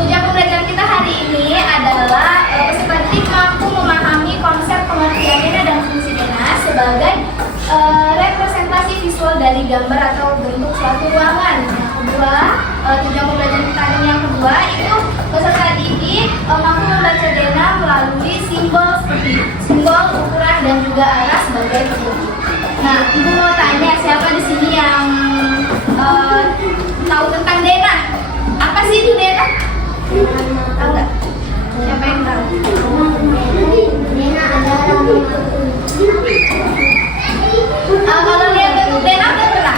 Tujuan pembelajaran kita hari ini adalah peserta didik mampu memahami konsep pengertian dena dan fungsi dena sebagai representasi visual dari gambar atau bentuk suatu ruangan. Yang kedua, tujuan pembelajaran kita hari ini yang kedua itu peserta didik mampu membaca dena melalui simbol seperti simbol, ukuran, dan juga arah sebagai petunjuk. Nah, ibu mau tanya siapa di sini yang tahu tentang dena? Apa sih itu dena? Tahu nggak? Siapa yang tahu? Dena adalah Kalau lihat bentuk dena udah pernah?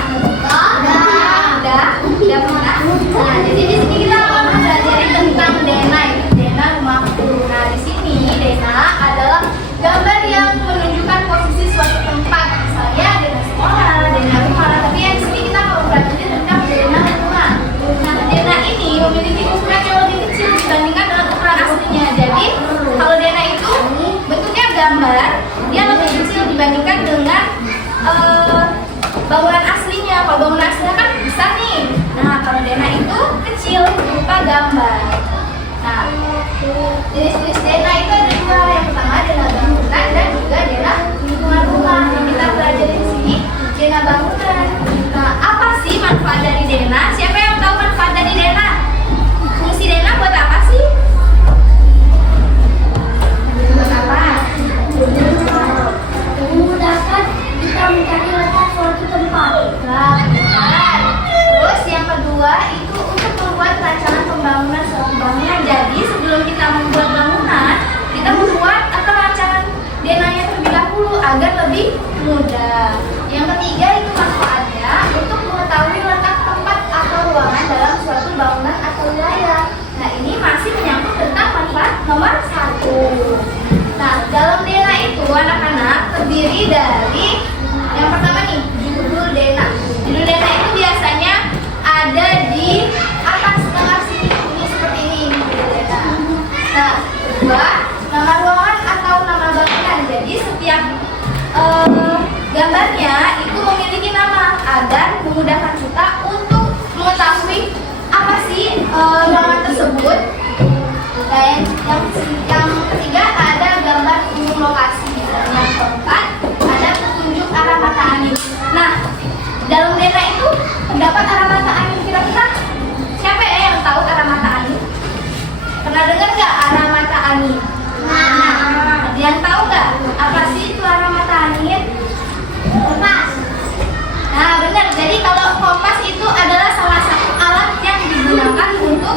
Udah pernah. Nah, jadi di sini kita akan belajar tentang dena. Dena rumahku. Nah, di sini dena adalah gambar yang menunjukkan posisi suatu tempat. Misalnya dena sekolah, dena rumah. Tapi yang di sini kita akan belajar tentang dena rumah. Nah, dena ini memiliki ukuran yang lebih kecil dibandingkan dengan ukuran aslinya. Jadi, kalau dena itu bentuknya gambar, dia lebih kecil dibandingkan dengan bangunan aslinya. Kalau bangunan aslinya kan besar nih. Nah, kalau dena itu kecil berupa gambar. Nah, jenis-jenis dena itu ada dua. Yang pertama dena bangunan dan juga dena lingkungan rumah. Yang kita pelajari di sini dena bangunan. Nah, apa sih manfaat dari dena? Siapa yang tahu manfaat dari dena? Fungsi dena buat apa sih? Buat apa? memudahkan kita mencari letak suatu tempat. Nah, benar. Terus yang kedua itu untuk membuat rancangan pembangunan suatu bangunan. Jadi sebelum kita membuat bangunan, kita membuat atau rancangan denanya terlebih dahulu agar lebih mudah. Yang ketiga itu manfaatnya untuk mengetahui letak tempat atau ruangan dalam suatu bangunan atau wilayah. Nah, ini masih menyangkut tentang manfaat nomor 1. Nah, dalam dena itu anak-anak terdiri dari yang pertama nih, judul dena. Judul dena itu biasanya ada di atas tengah sini, ini seperti ini judul dena. Nah, kedua, nama ruangan atau nama bangunan. Jadi setiap gambarnya itu memiliki nama agar memudahkan kita untuk mengetahui apa sih ruangan tersebut. Dan yang ketiga ada gambar umum lokasi. Dan yang keempat ada petunjuk arah mata angin. Nah, dalam dena itu terdapat arah mata angin. Kira-kira siapa ya yang tahu arah mata angin? Pernah dengar nggak arah mata angin? Nah, ada yang tahu nggak apa sih itu arah mata angin? Kompas. Nah, benar. Jadi kalau kompas itu adalah salah satu alat yang digunakan untuk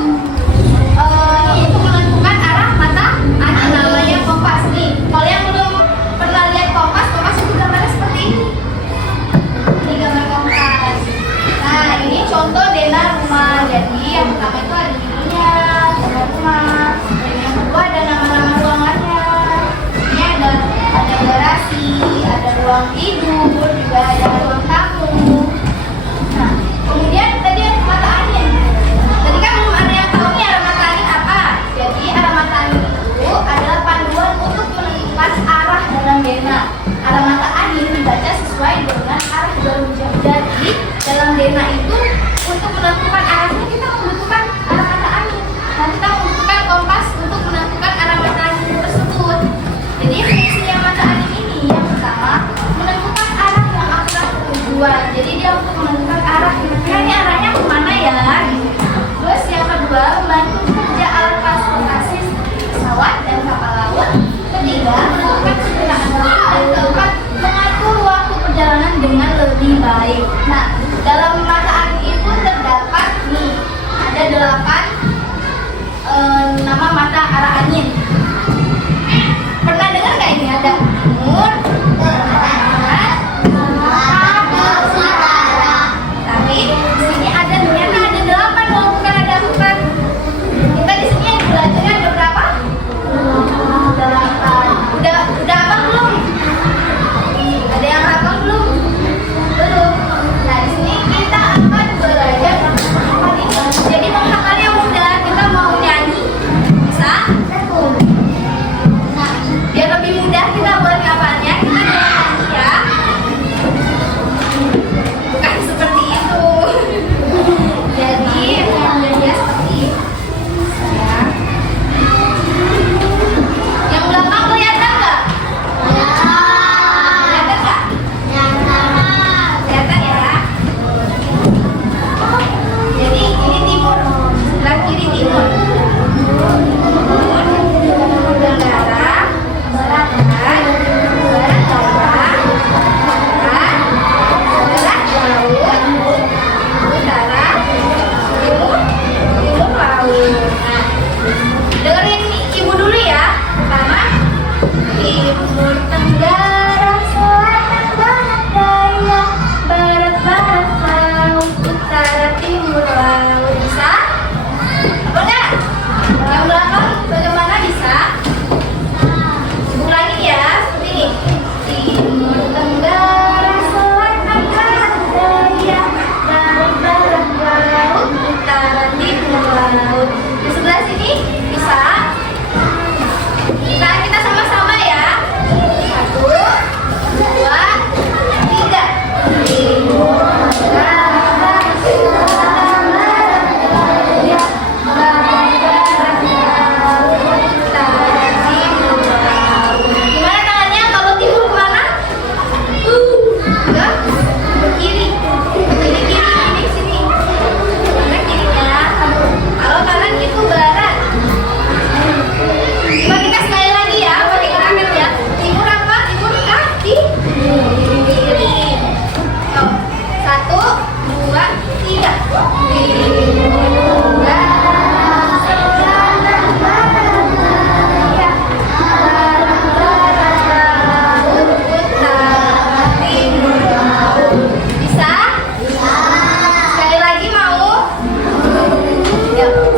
menentukan arah mata angin, namanya kompas nih. Kalau yang belum pernah lihat kompas, kompas itu gambarnya seperti ini. Ini gambar kompas. Nah, ini contoh dena rumah. Jadi yang pertama itu ada judulnya, dena rumah. Dan yang kedua ada nama-nama ruangannya. Ini ada garasi, ada ruang tidur, juga ada ruang tamu. Nah, kemudian tadi ada mata angin. Tadi kan belum ada yang tahu nih arah mata angin apa. Jadi arah mata angin itu adalah panduan untuk menentukan arah dalam dena. Arah mata angin dibaca sesuai dengan arah jarum jam. Jadi dalam dena itu untuk menentukan arahnya kita membutuhkan arah mata angin. Nah, kita membutuhkan kompas untuk menentukan arah mata angin tersebut. Jadi fungsinya mata angin ini yang pertama menentukan arah yang akurat tujuan. Jadi dia untuk menentukan arah kira-kira ini arahnya kemana ya gitu. Terus yang kedua membantu kerja alat transportasi seperti pesawat dan kapal laut. Ketiga menentukan pergerakan waktu. Dan keempat mengatur waktu perjalanan dengan lebih baik. Nah, dalam mata angin itu terdapat nih ada 8 nama mata arah angin. Pernah dengar nggak ini ada timur, barat, tapi di sini ada ternyata ada 8 loh, bukan ada 4. Kita di sini yang belajarnya ada berapa? 8. Udah apa belum? Ada yang apa belum? Belum. Nah, di sini kita akan belajar menghafal ini. Jadi menghafal yang mudah, kita mau nyanyi bisa? laut. Di sebelah sini bisa. Kita sama-sama ya. 1, 2, 3. Gimana tangannya? Kalau timur kemana? Enggak? Ke kiri. Kiri, sini. Mana kirinya? Kalau kanan itu barat. Coba kita sekali lagi ya, pakai gerakan ya. Timur apa? Timur kaki. Kiri. Oh, 1, 2, 3. Bisa? Sekali lagi mau? Yuk.